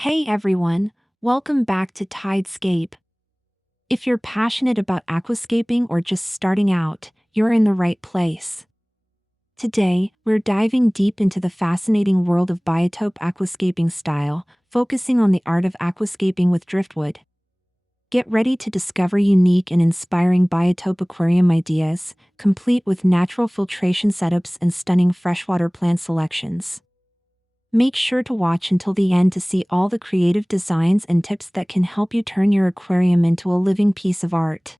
Hey everyone, welcome back to TideScape. If you're passionate about aquascaping or just starting out, you're in the right place. Today, we're diving deep into the fascinating world of Biotope aquascaping style, focusing on the art of aquascaping with Driftwood. Get ready to discover unique and inspiring Biotope aquarium ideas, complete with natural filtration setups and stunning freshwater plant selections. Make sure to watch until the end to see all the creative designs and tips that can help you turn your aquarium into a living piece of art.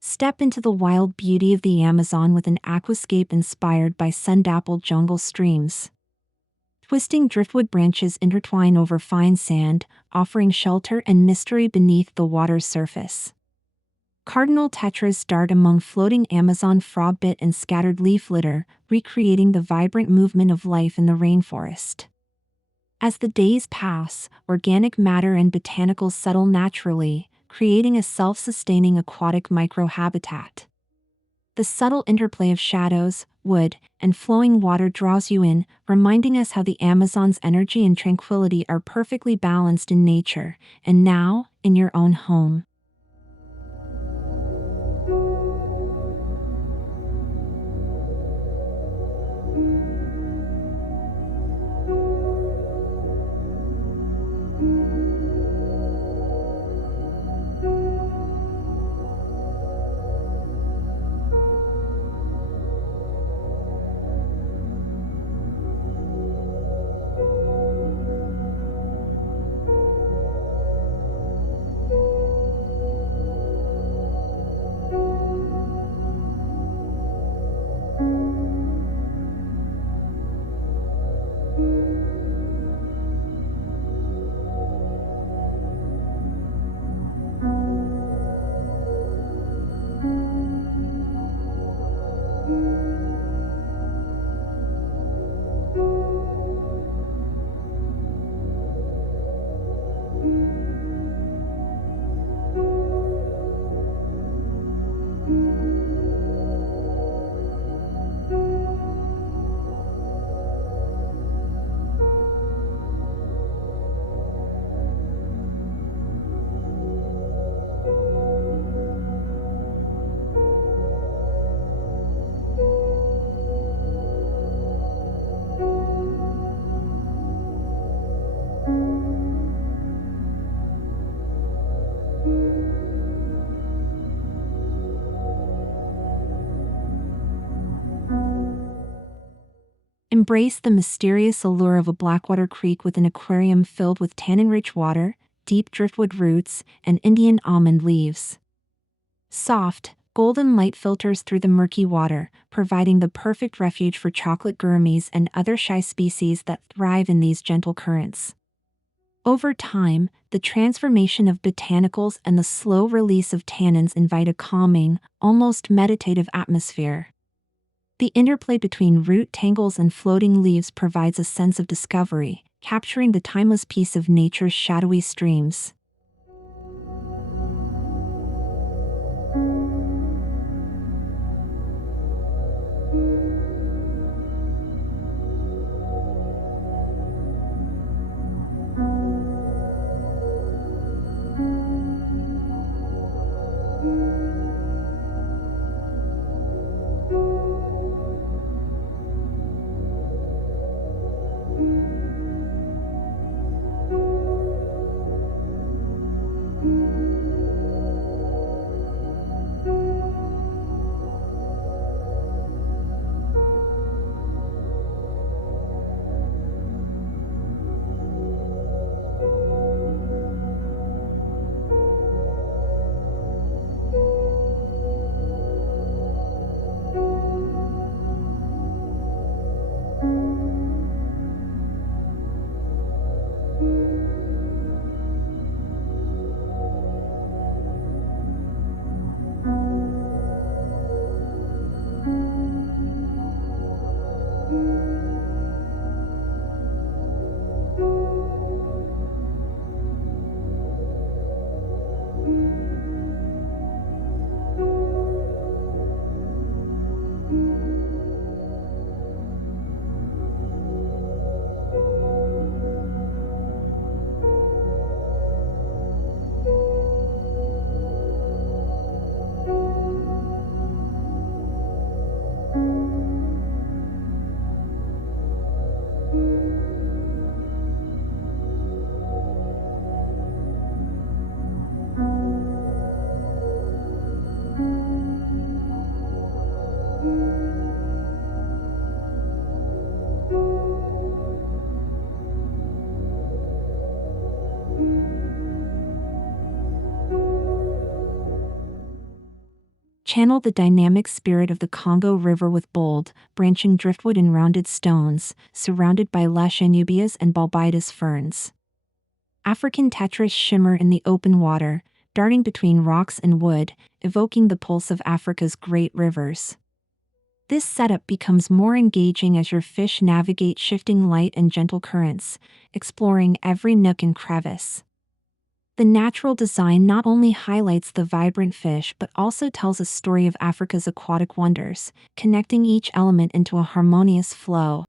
Step into the wild beauty of the Amazon with an aquascape inspired by sun-dappled jungle streams. Twisting driftwood branches intertwine over fine sand, offering shelter and mystery beneath the water's surface. Cardinal tetras dart among floating Amazon frogbit and scattered leaf litter, recreating the vibrant movement of life in the rainforest. As the days pass, organic matter and botanicals settle naturally, creating a self-sustaining aquatic microhabitat. The subtle interplay of shadows, wood, and flowing water draws you in, reminding us how the Amazon's energy and tranquility are perfectly balanced in nature, and now, in your own home. Embrace the mysterious allure of a Blackwater creek with an aquarium filled with tannin-rich water, deep driftwood roots, and Indian almond leaves. Soft, golden light filters through the murky water, providing the perfect refuge for chocolate gourmets and other shy species that thrive in these gentle currents. Over time, the transformation of botanicals and the slow release of tannins invite a calming, almost meditative atmosphere. The interplay between root tangles and floating leaves provides a sense of discovery, capturing the timeless peace of nature's shadowy streams. channel the dynamic spirit of the Congo River with bold, branching driftwood and rounded stones, surrounded by lush anubias and bulbidus ferns. African tetras shimmer in the open water, darting between rocks and wood, evoking the pulse of Africa's great rivers. This setup becomes more engaging as your fish navigate shifting light and gentle currents, exploring every nook and crevice. The natural design not only highlights the vibrant fish but also tells a story of Africa's aquatic wonders, connecting each element into a harmonious flow.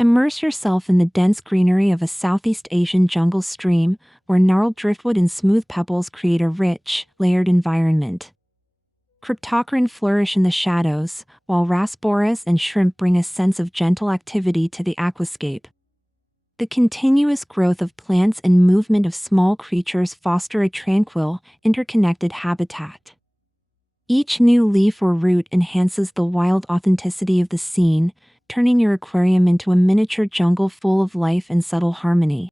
Immerse yourself in the dense greenery of a Southeast Asian jungle stream, where gnarled driftwood and smooth pebbles create a rich, layered environment. Cryptocorin flourish in the shadows, while rasboras and shrimp bring a sense of gentle activity to the aquascape. The continuous growth of plants and movement of small creatures foster a tranquil, interconnected habitat. Each new leaf or root enhances the wild authenticity of the scene, turning your aquarium into a miniature jungle full of life and subtle harmony.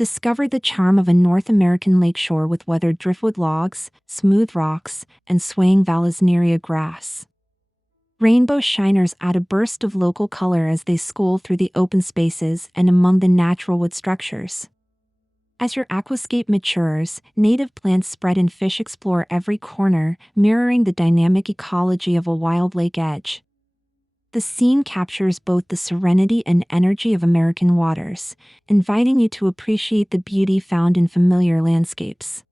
Discover the charm of a North American lakeshore with weathered driftwood logs, smooth rocks, and swaying Vallisneria grass. Rainbow shiners add a burst of local color as they school through the open spaces and among the natural wood structures. As your aquascape matures, native plants spread and fish explore every corner, mirroring the dynamic ecology of a wild lake edge. The scene captures both the serenity and energy of American waters, inviting you to appreciate the beauty found in familiar landscapes.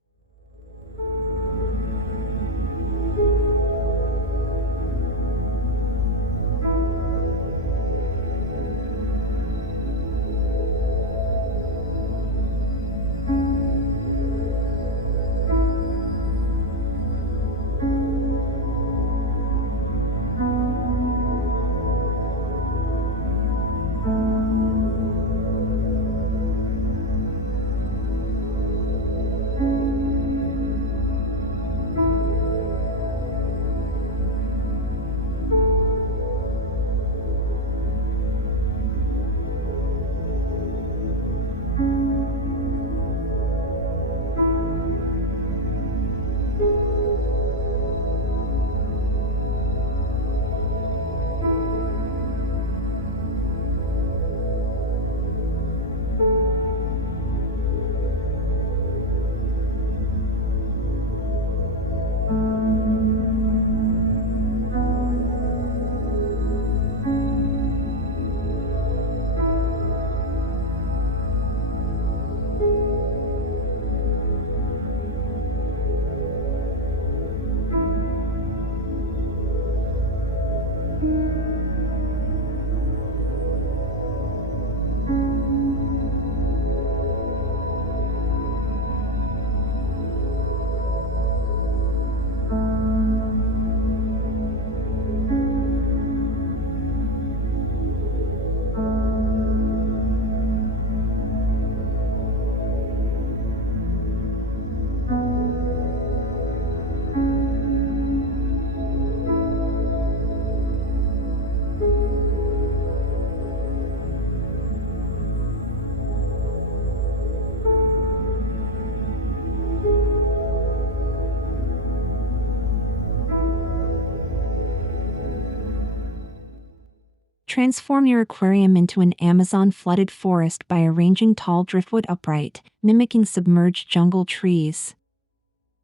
Transform your aquarium into an Amazon-flooded forest by arranging tall driftwood upright, mimicking submerged jungle trees.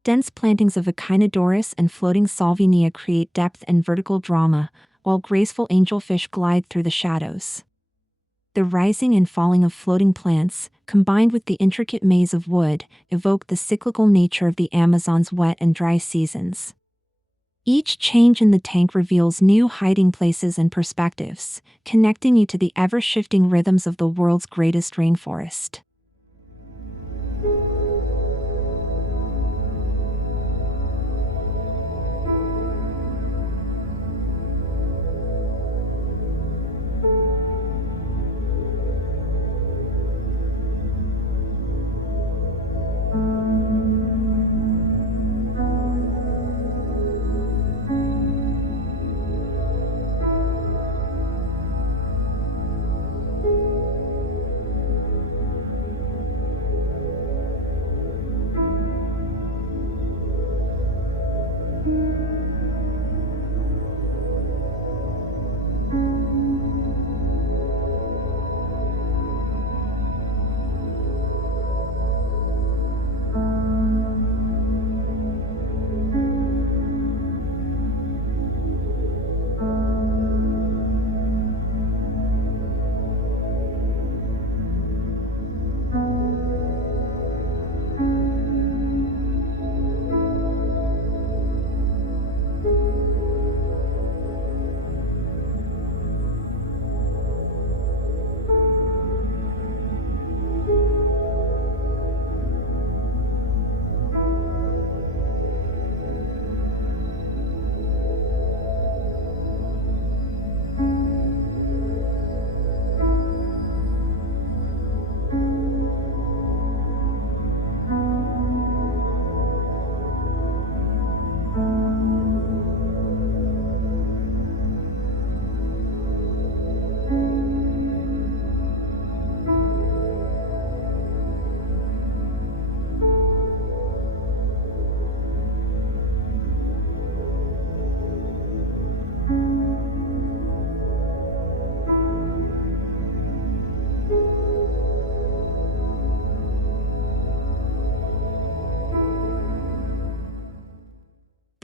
Dense plantings of Echinodorus and floating Salvinia create depth and vertical drama, while graceful angelfish glide through the shadows. The rising and falling of floating plants, combined with the intricate maze of wood, evoke the cyclical nature of the Amazon's wet and dry seasons. Each change in the tank reveals new hiding places and perspectives, connecting you to the ever-shifting rhythms of the world's greatest rainforest.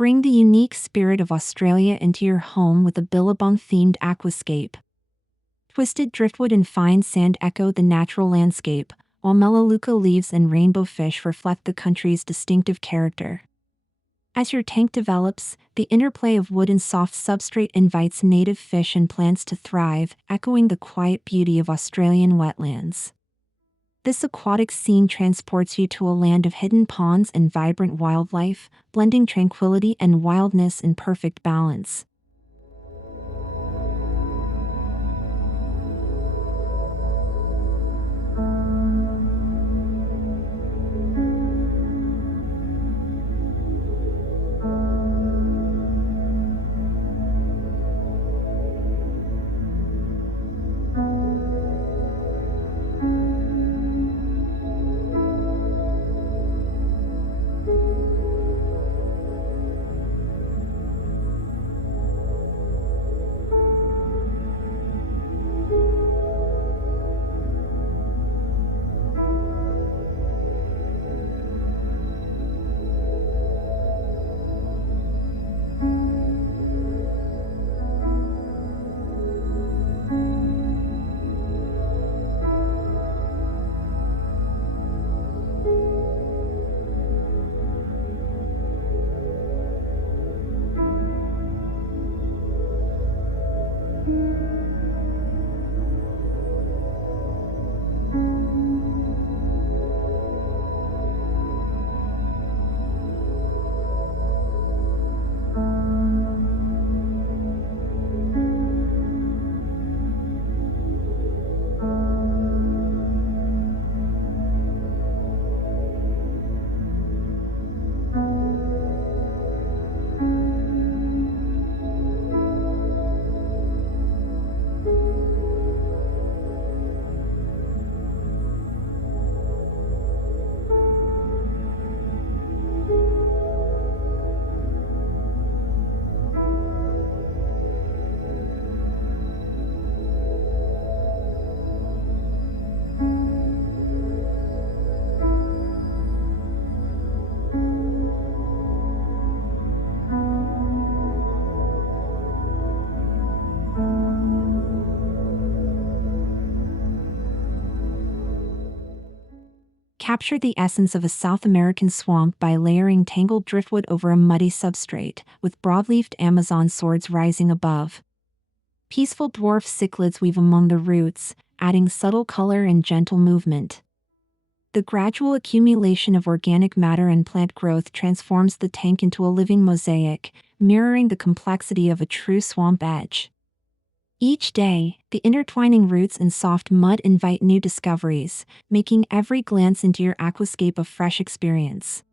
Bring the unique spirit of Australia into your home with a Billabong-themed aquascape. Twisted driftwood and fine sand echo the natural landscape, while melaleuca leaves and rainbow fish reflect the country's distinctive character. As your tank develops, the interplay of wood and soft substrate invites native fish and plants to thrive, echoing the quiet beauty of Australian wetlands. This aquatic scene transports you to a land of hidden ponds and vibrant wildlife, blending tranquility and wildness in perfect balance. Capture the essence of a South American swamp by layering tangled driftwood over a muddy substrate, with broadleafed Amazon swords rising above. Peaceful dwarf cichlids weave among the roots, adding subtle color and gentle movement. The gradual accumulation of organic matter and plant growth transforms the tank into a living mosaic, mirroring the complexity of a true swamp edge. Each day, the intertwining roots and soft mud invite new discoveries, making every glance into your aquascape a fresh experience.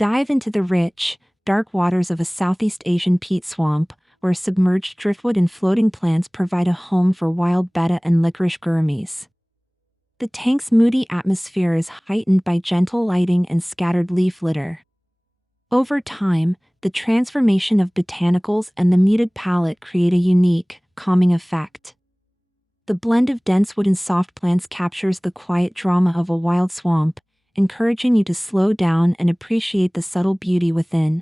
Dive into the rich, dark waters of a Southeast Asian peat swamp, where submerged driftwood and floating plants provide a home for wild betta and licorice gourmets. The tank's moody atmosphere is heightened by gentle lighting and scattered leaf litter. Over time, the transformation of botanicals and the muted palette create a unique, calming effect. The blend of dense wood and soft plants captures the quiet drama of a wild swamp, encouraging you to slow down and appreciate the subtle beauty within.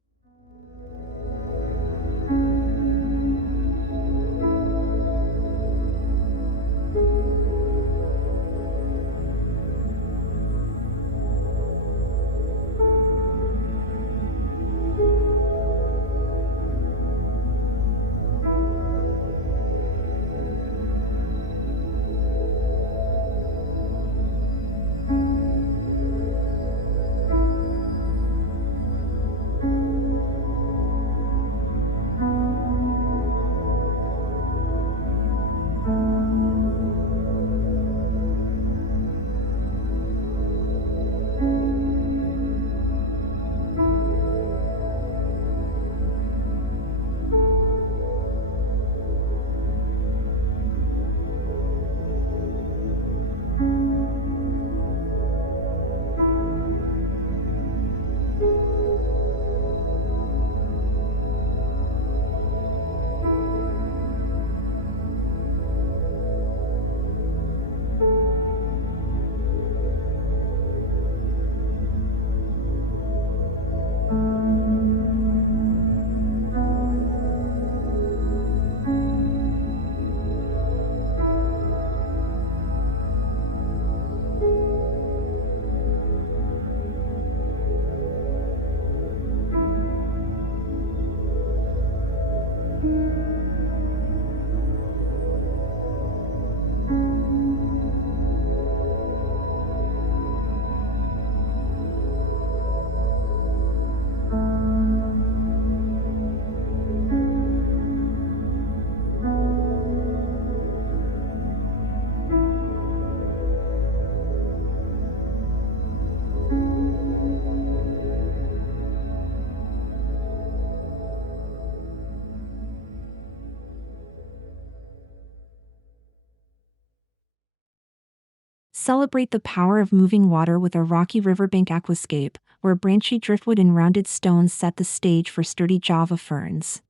Celebrate the power of moving water with a rocky riverbank aquascape, where branchy driftwood and rounded stones set the stage for sturdy java ferns.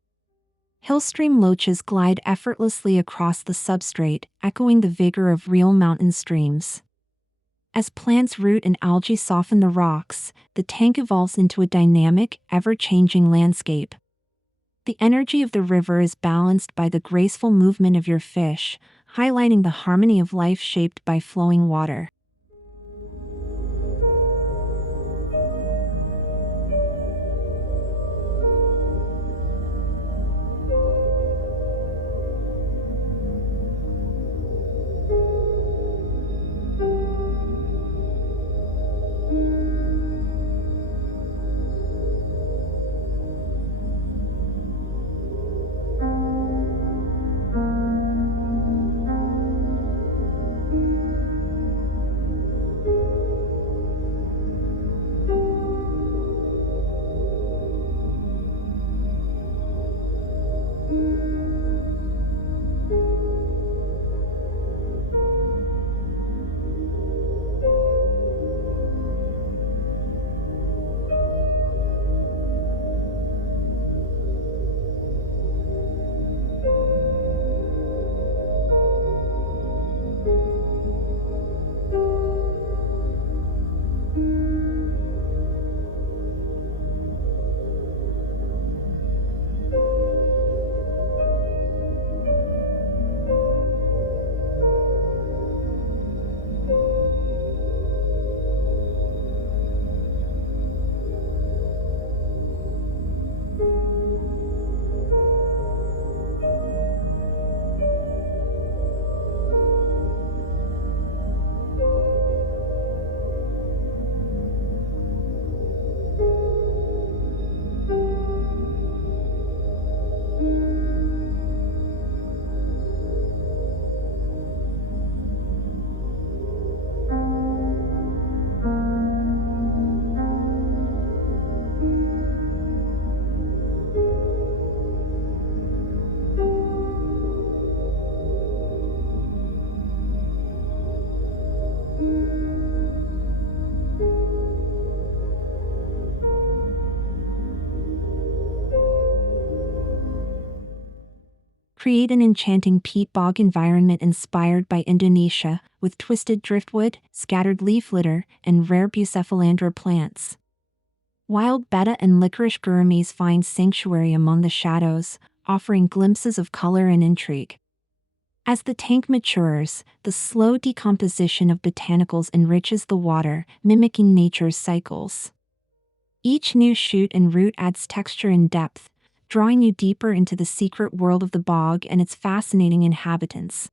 Hillstream loaches glide effortlessly across the substrate, echoing the vigor of real mountain streams. As plants root and algae soften the rocks, the tank evolves into a dynamic, ever-changing landscape. The energy of the river is balanced by the graceful movement of your fish, highlighting the harmony of life shaped by flowing water. Create an enchanting peat bog environment inspired by Indonesia, with twisted driftwood, scattered leaf litter, and rare Bucephalandra plants. Wild betta and licorice gouramis find sanctuary among the shadows, offering glimpses of color and intrigue. As the tank matures, the slow decomposition of botanicals enriches the water, mimicking nature's cycles. Each new shoot and root adds texture and depth, drawing you deeper into the secret world of the bog and its fascinating inhabitants.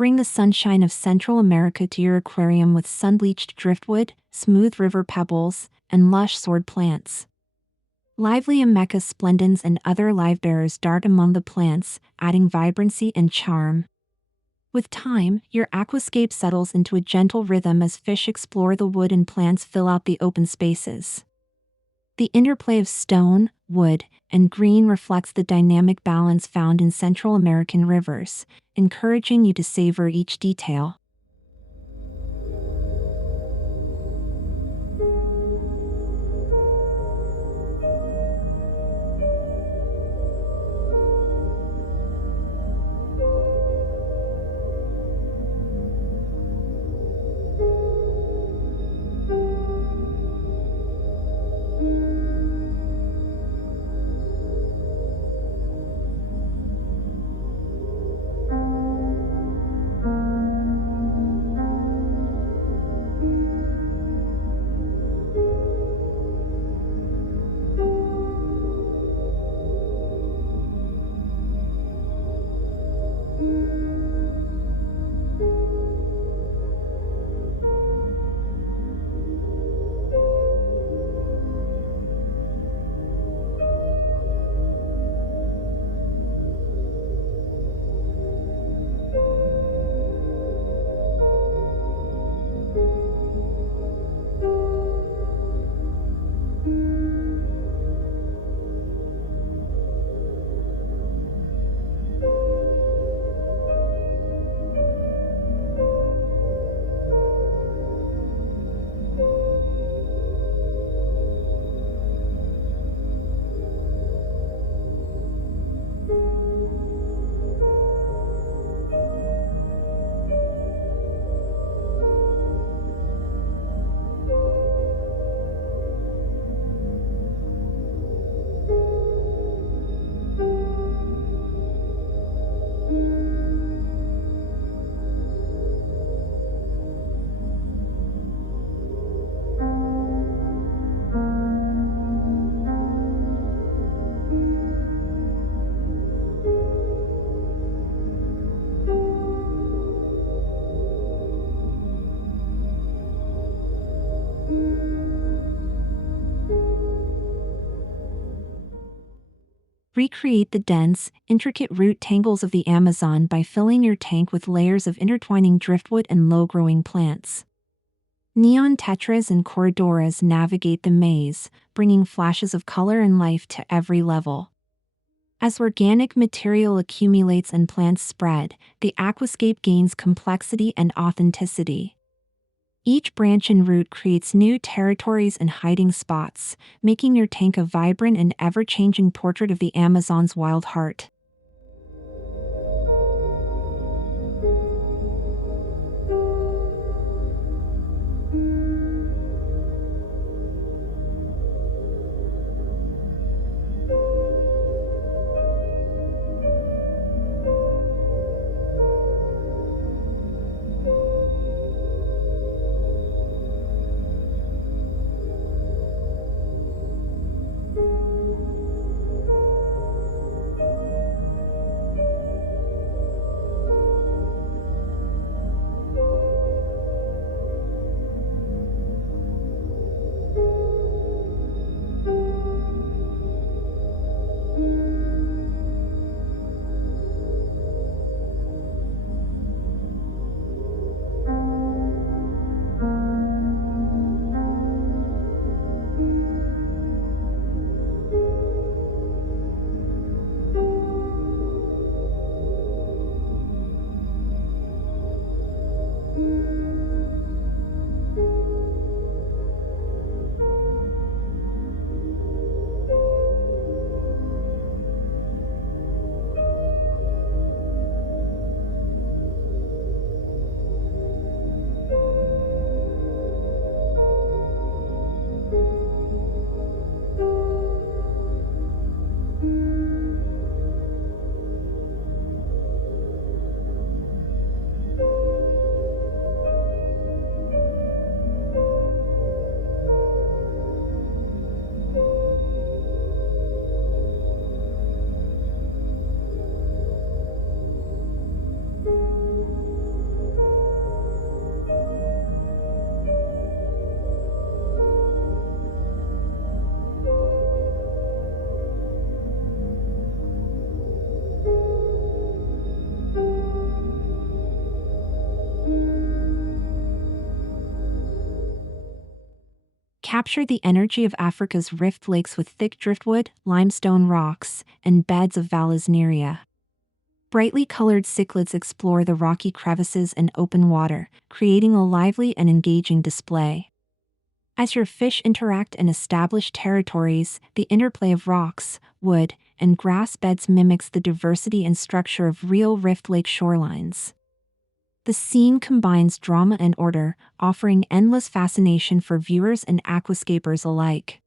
Bring the sunshine of Central America to your aquarium with sun-bleached driftwood, smooth river pebbles, and lush sword plants. Lively Ameca splendens and other livebearers dart among the plants, adding vibrancy and charm. With time, your aquascape settles into a gentle rhythm as fish explore the wood and plants fill out the open spaces. The interplay of stone, wood, and green reflects the dynamic balance found in Central American rivers, encouraging you to savor each detail. Recreate the dense, intricate root tangles of the Amazon by filling your tank with layers of intertwining driftwood and low-growing plants. Neon tetras and corridoras navigate the maze, bringing flashes of color and life to every level. As organic material accumulates and plants spread, the aquascape gains complexity and authenticity. Each branch and root creates new territories and hiding spots, making your tank a vibrant and ever-changing portrait of the Amazon's wild heart. Capture the energy of Africa's rift lakes with thick driftwood, limestone rocks, and beds of Vallisneria. Brightly colored cichlids explore the rocky crevices and open water, creating a lively and engaging display. As your fish interact and establish territories, the interplay of rocks, wood, and grass beds mimics the diversity and structure of real rift lake shorelines. The scene combines drama and order, offering endless fascination for viewers and aquascapers alike.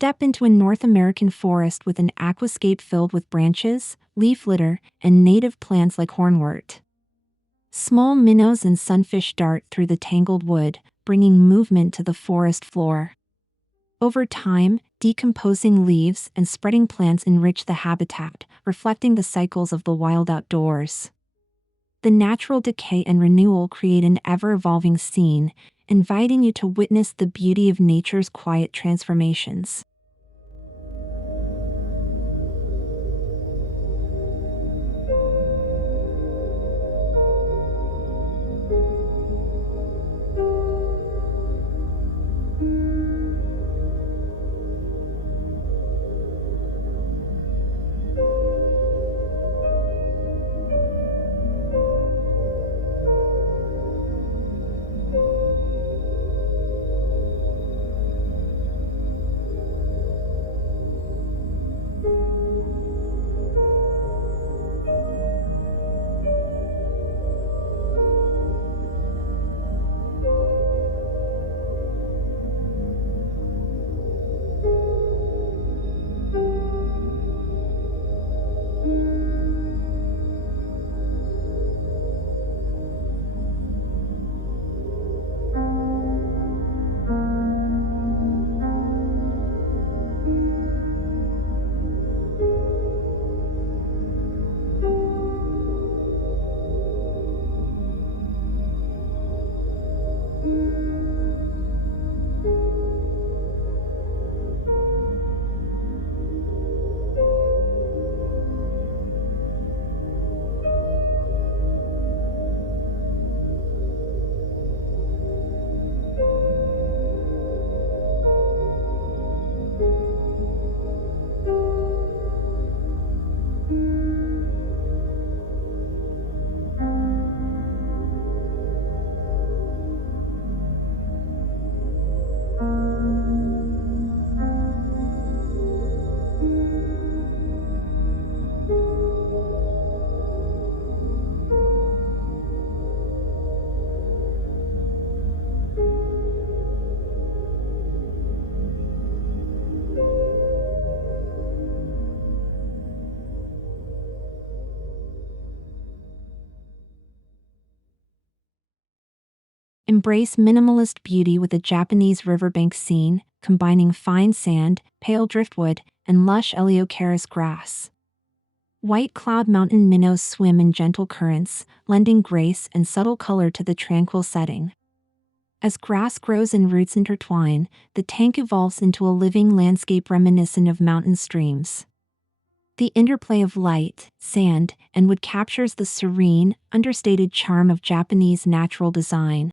Step into a North American forest with an aquascape filled with branches, leaf litter, and native plants like hornwort. Small minnows and sunfish dart through the tangled wood, bringing movement to the forest floor. Over time, decomposing leaves and spreading plants enrich the habitat, reflecting the cycles of the wild outdoors. The natural decay and renewal create an ever-evolving scene, inviting you to witness the beauty of nature's quiet transformations. Embrace minimalist beauty with a Japanese riverbank scene, combining fine sand, pale driftwood, and lush Eleocharis grass. White cloud mountain minnows swim in gentle currents, lending grace and subtle color to the tranquil setting. As grass grows and roots intertwine, the tank evolves into a living landscape reminiscent of mountain streams. The interplay of light, sand, and wood captures the serene, understated charm of Japanese natural design.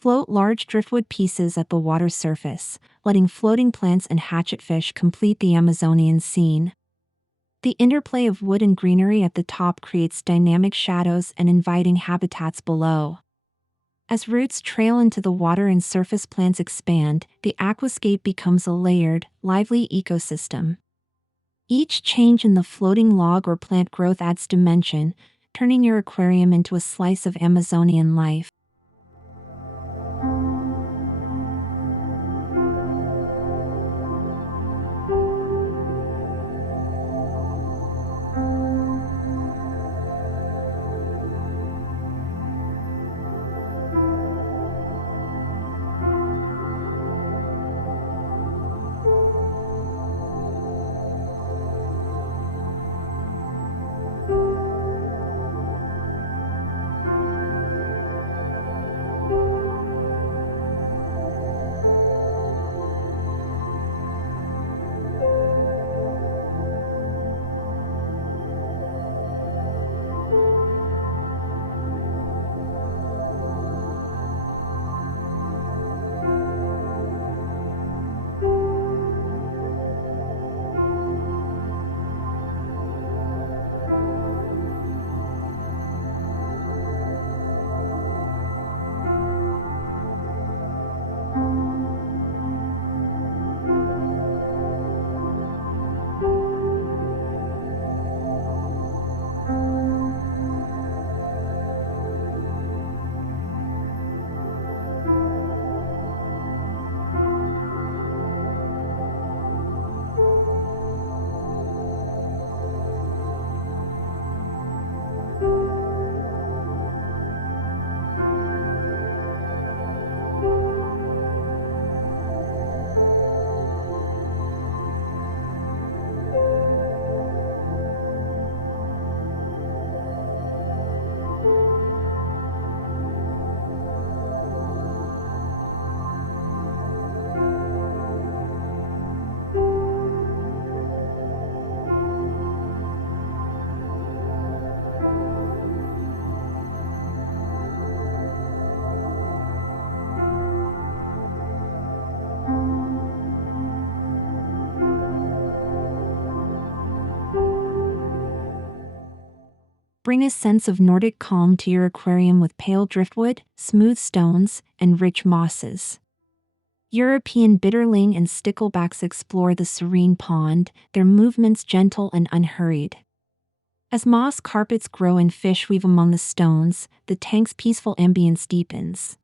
Float large driftwood pieces at the water's surface, letting floating plants and hatchetfish complete the Amazonian scene. The interplay of wood and greenery at the top creates dynamic shadows and inviting habitats below. As roots trail into the water and surface plants expand, the aquascape becomes a layered, lively ecosystem. Each change in the floating log or plant growth adds dimension, turning your aquarium into a slice of Amazonian life. Bring a sense of Nordic calm to your aquarium with pale driftwood, smooth stones, and rich mosses. European bitterling and sticklebacks explore the serene pond, their movements gentle and unhurried. As moss carpets grow and fish weave among the stones, the tank's peaceful ambience deepens.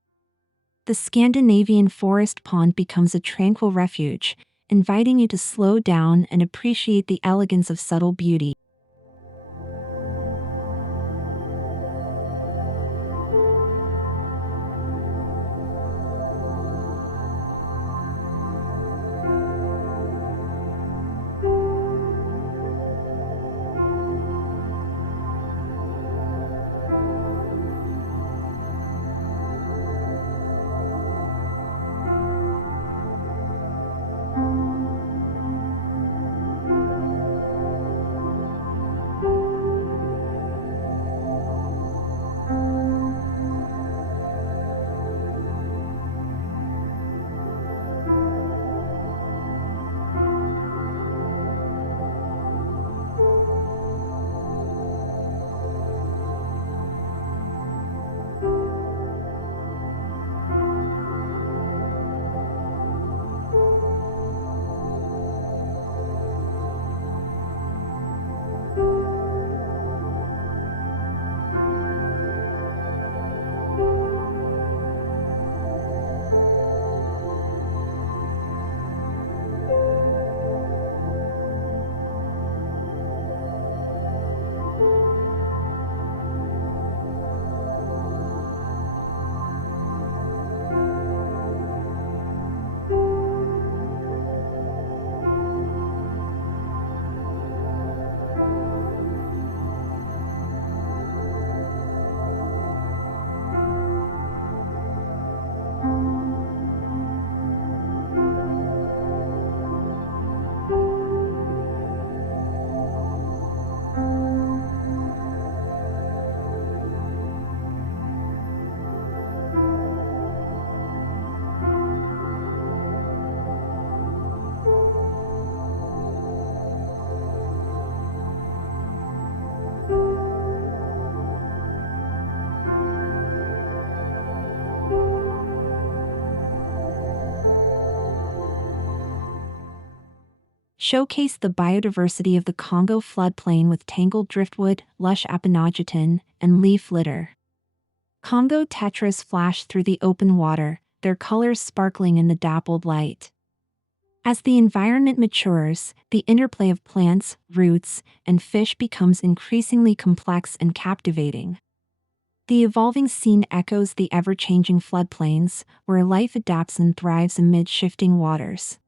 The Scandinavian forest pond becomes a tranquil refuge, inviting you to slow down and appreciate the elegance of subtle beauty. showcase the biodiversity of the Congo floodplain with tangled driftwood, lush aponogeton, and leaf litter. Congo tetras flash through the open water, their colors sparkling in the dappled light. As the environment matures, the interplay of plants, roots, and fish becomes increasingly complex and captivating. The evolving scene echoes the ever-changing floodplains, where life adapts and thrives amid shifting waters.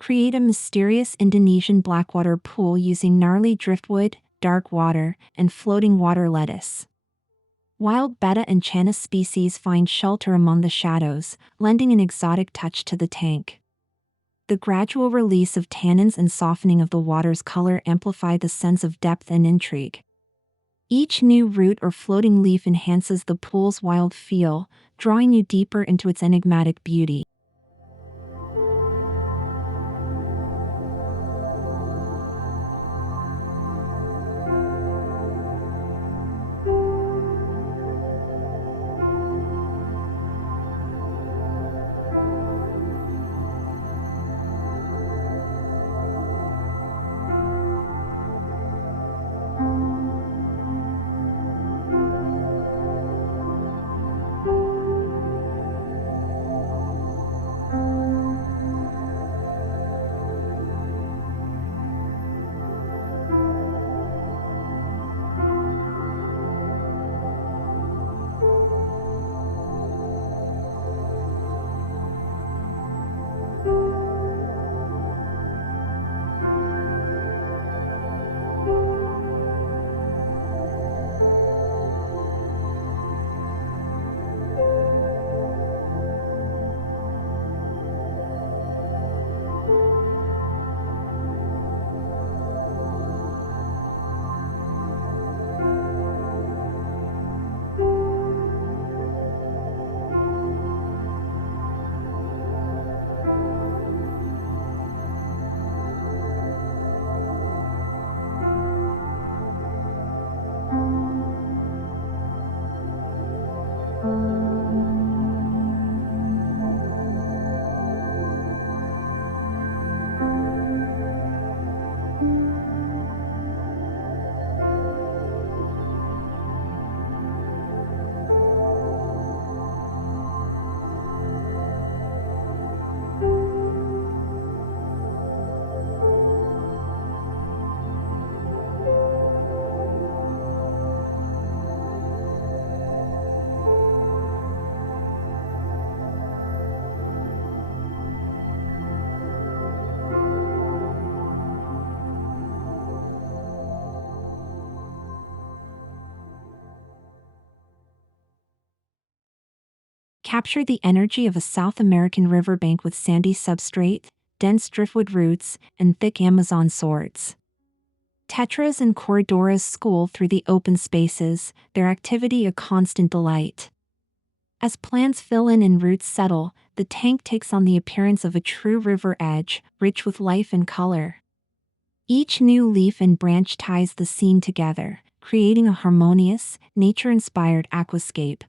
Create a mysterious Indonesian Blackwater pool using gnarly driftwood, dark water, and floating water lettuce. Wild betta and channa species find shelter among the shadows, lending an exotic touch to the tank. The gradual release of tannins and softening of the water's color amplify the sense of depth and intrigue. Each new root or floating leaf enhances the pool's wild feel, drawing you deeper into its enigmatic beauty. capture the energy of a South American riverbank with sandy substrate, dense driftwood roots, and thick Amazon swords. Tetras and corridoras school through the open spaces, their activity a constant delight. As plants fill in and roots settle, the tank takes on the appearance of a true river edge, rich with life and color. Each new leaf and branch ties the scene together, creating a harmonious, nature-inspired aquascape.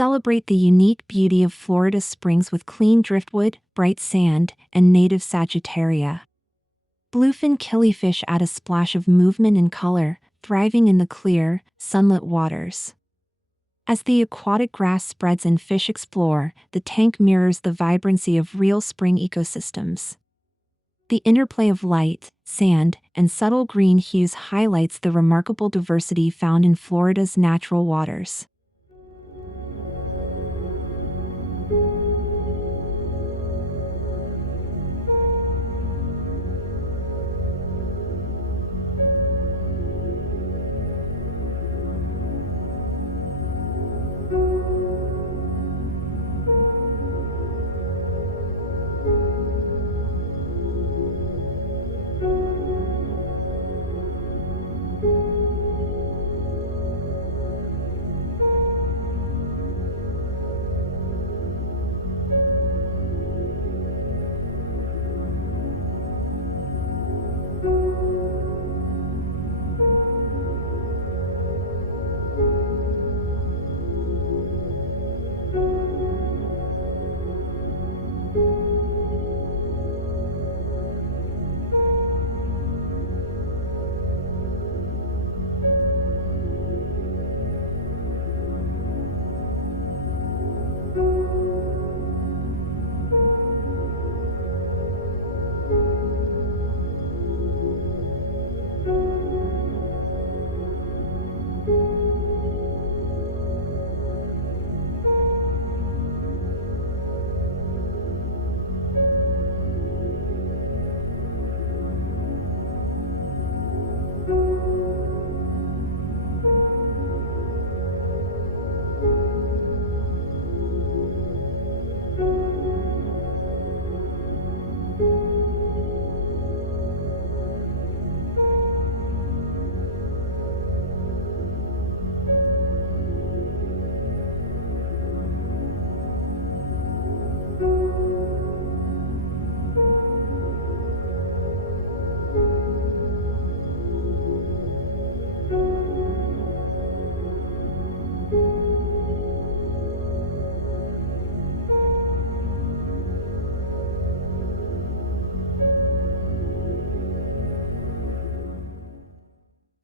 Celebrate the unique beauty of Florida springs with clean driftwood, bright sand, and native Sagittaria. Bluefin killifish add a splash of movement and color, thriving in the clear, sunlit waters. As the aquatic grass spreads and fish explore, the tank mirrors the vibrancy of real spring ecosystems. The interplay of light, sand, and subtle green hues highlights the remarkable diversity found in Florida's natural waters.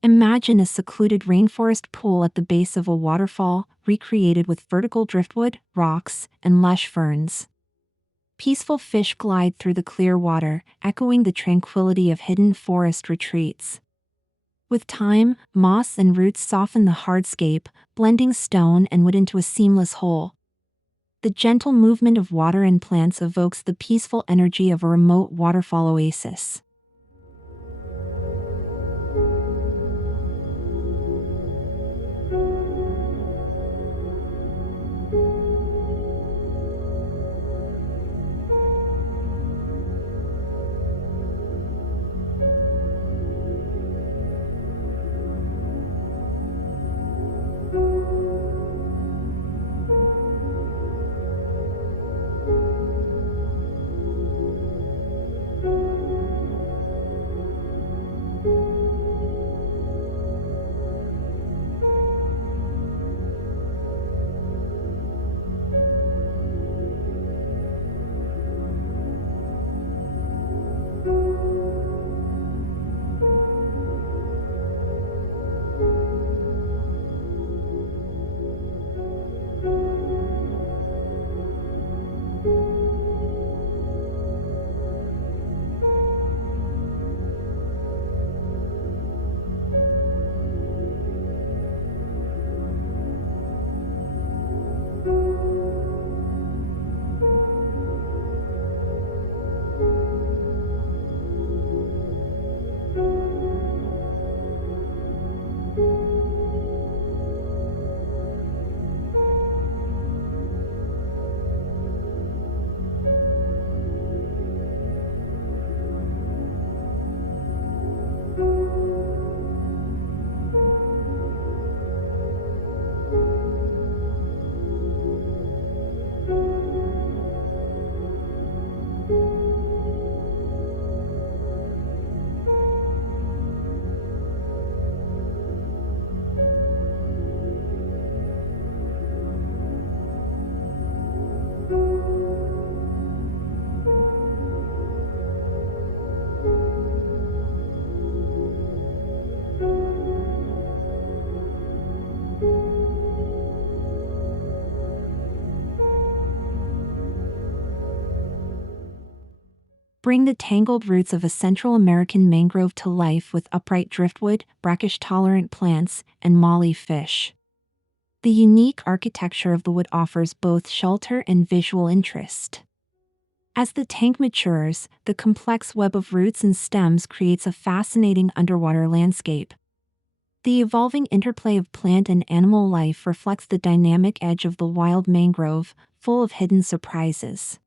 Imagine a secluded rainforest pool at the base of a waterfall, recreated with vertical driftwood, rocks, and lush ferns. Peaceful fish glide through the clear water, echoing the tranquility of hidden forest retreats. With time, moss and roots soften the hardscape, blending stone and wood into a seamless whole. The gentle movement of water and plants evokes the peaceful energy of a remote waterfall oasis. Bring the tangled roots of a Central American mangrove to life with upright driftwood, brackish-tolerant plants, and molly fish. The unique architecture of the wood offers both shelter and visual interest. As the tank matures, the complex web of roots and stems creates a fascinating underwater landscape. The evolving interplay of plant and animal life reflects the dynamic edge of the wild mangrove, full of hidden surprises.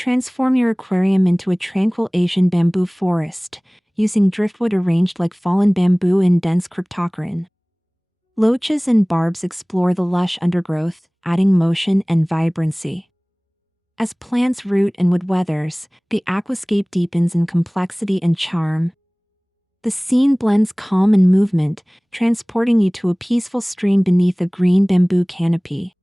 Transform your aquarium into a tranquil Asian bamboo forest, using driftwood arranged like fallen bamboo in dense cryptocorin. Loaches and barbs explore the lush undergrowth, adding motion and vibrancy. As plants root and wood weathers, the aquascape deepens in complexity and charm. The scene blends calm and movement, transporting you to a peaceful stream beneath a green bamboo canopy.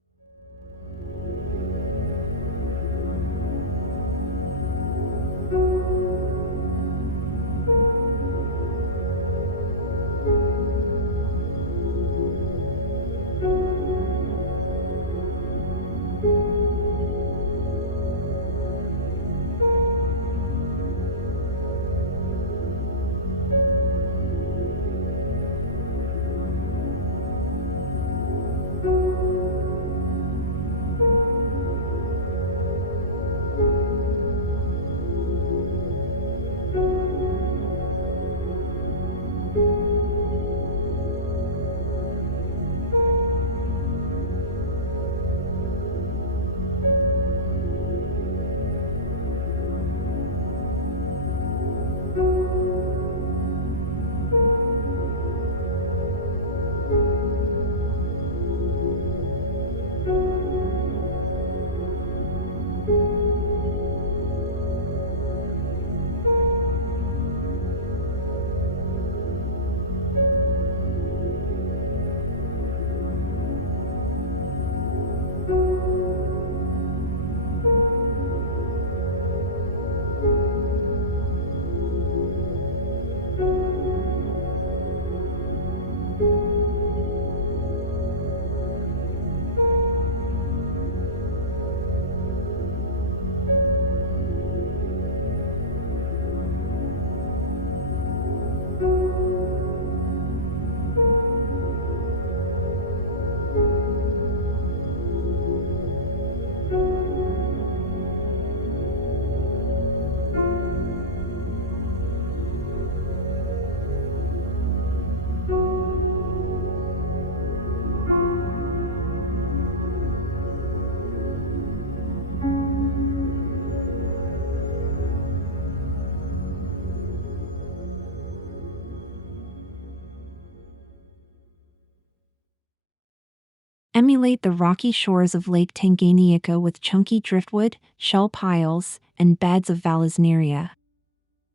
Emulate the rocky shores of Lake Tanganyika with chunky driftwood, shell piles, and beds of Vallisneria.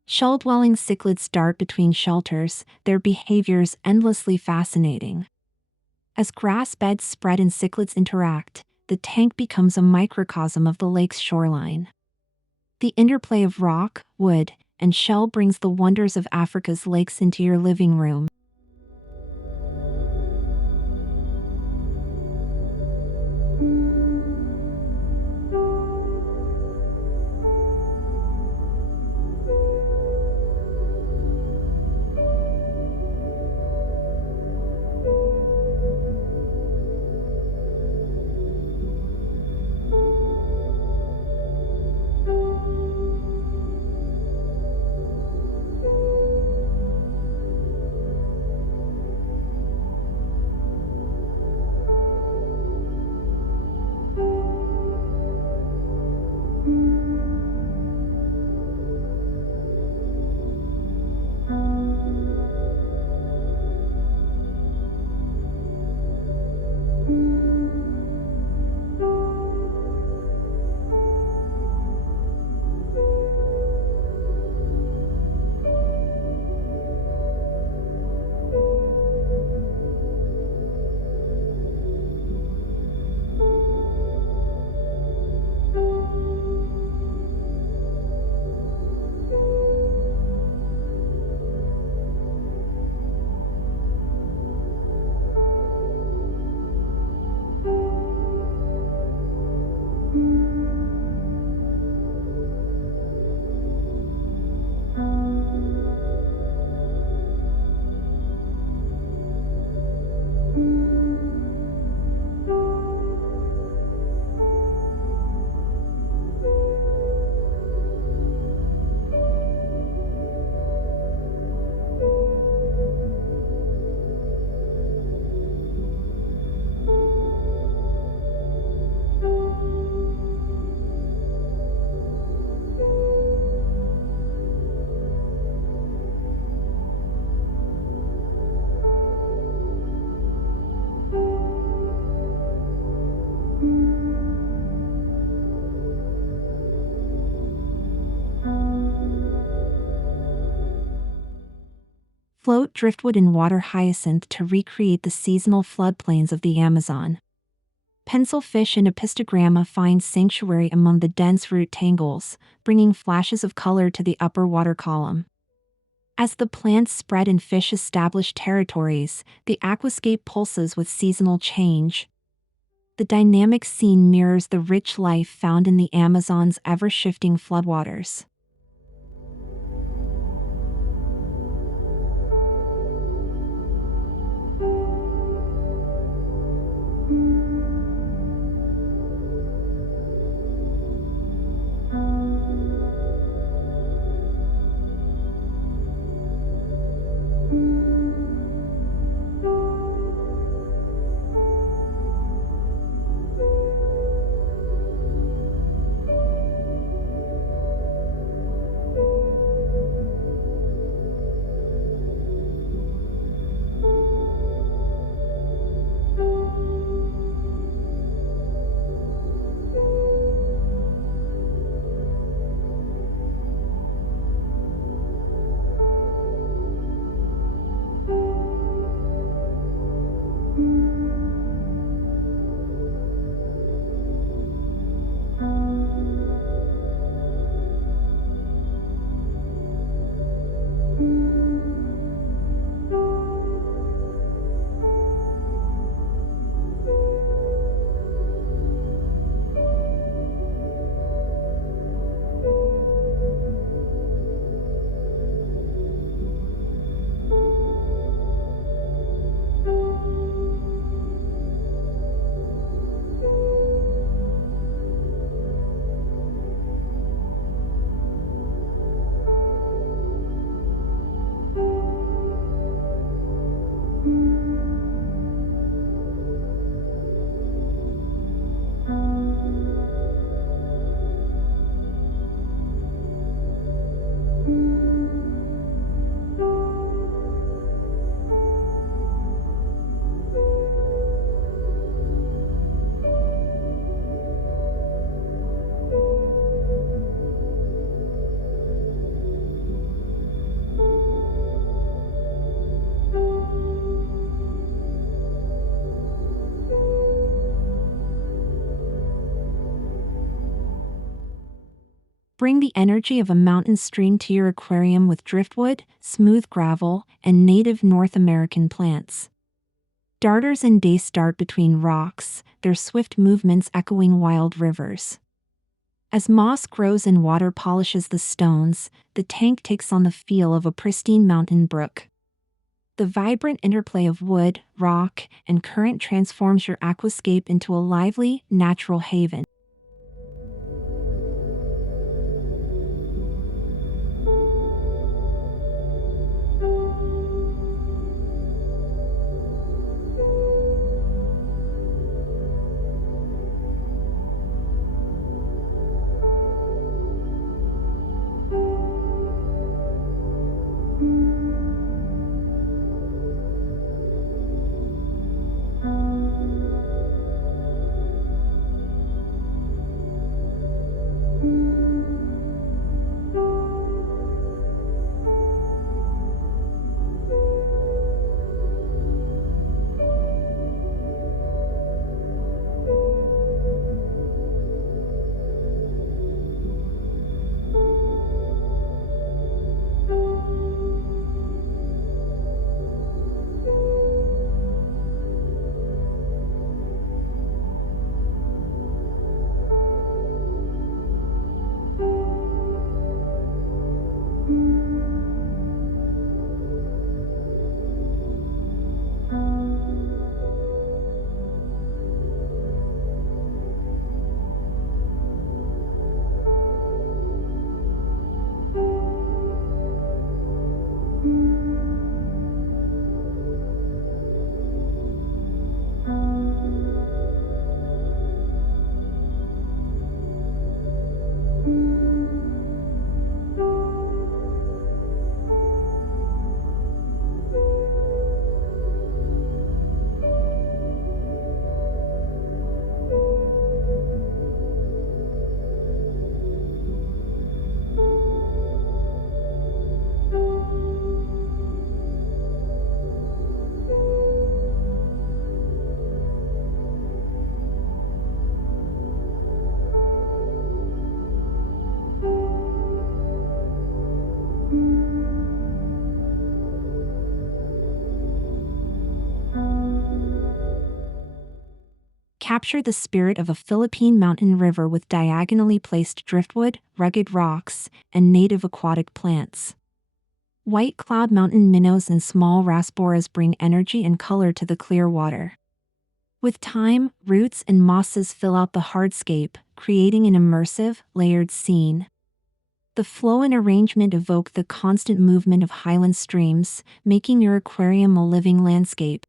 Shell-dwelling cichlids dart between shelters, their behaviors endlessly fascinating. As grass beds spread and cichlids interact, the tank becomes a microcosm of the lake's shoreline. The interplay of rock, wood, and shell brings the wonders of Africa's lakes into your living room. Float driftwood and water hyacinth to recreate the seasonal floodplains of the Amazon. Pencilfish and apistogramma find sanctuary among the dense root tangles, bringing flashes of color to the upper water column. As the plants spread and fish establish territories, the aquascape pulses with seasonal change. The dynamic scene mirrors the rich life found in the Amazon's ever-shifting floodwaters. Bring the energy of a mountain stream to your aquarium with driftwood, smooth gravel, and native North American plants. Darters and dace dart between rocks, their swift movements echoing wild rivers. As moss grows and water polishes the stones, the tank takes on the feel of a pristine mountain brook. The vibrant interplay of wood, rock, and current transforms your aquascape into a lively, natural haven. Capture the spirit of a Philippine mountain river with diagonally placed driftwood, rugged rocks, and native aquatic plants. White cloud mountain minnows and small rasboras bring energy and color to the clear water. With time, roots and mosses fill out the hardscape, creating an immersive, layered scene. The flow and arrangement evoke the constant movement of highland streams, making your aquarium a living landscape.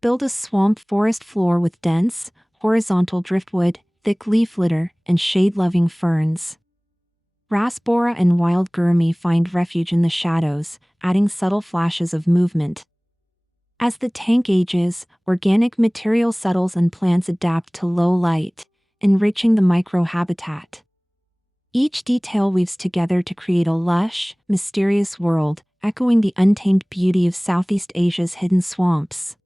Build a swamp forest floor with dense, horizontal driftwood, thick leaf litter, and shade-loving ferns. Rasbora and wild gurumi find refuge in the shadows, adding subtle flashes of movement. As the tank ages, organic material settles and plants adapt to low light, enriching the microhabitat. Each detail weaves together to create a lush, mysterious world, echoing the untamed beauty of Southeast Asia's hidden swamps.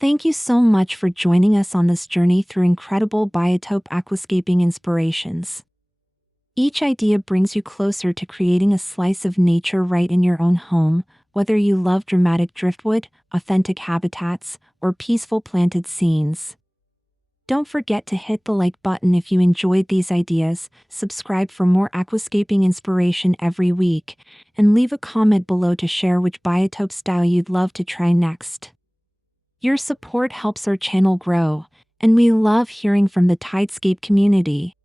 Thank you so much for joining us on this journey through incredible Biotope aquascaping inspirations. Each idea brings you closer to creating a slice of nature right in your own home, whether you love dramatic driftwood, authentic habitats, or peaceful planted scenes. Don't forget to hit the like button if you enjoyed these ideas, subscribe for more aquascaping inspiration every week, and leave a comment below to share which Biotope style you'd love to try next. Your support helps our channel grow, and we love hearing from the TideScape community.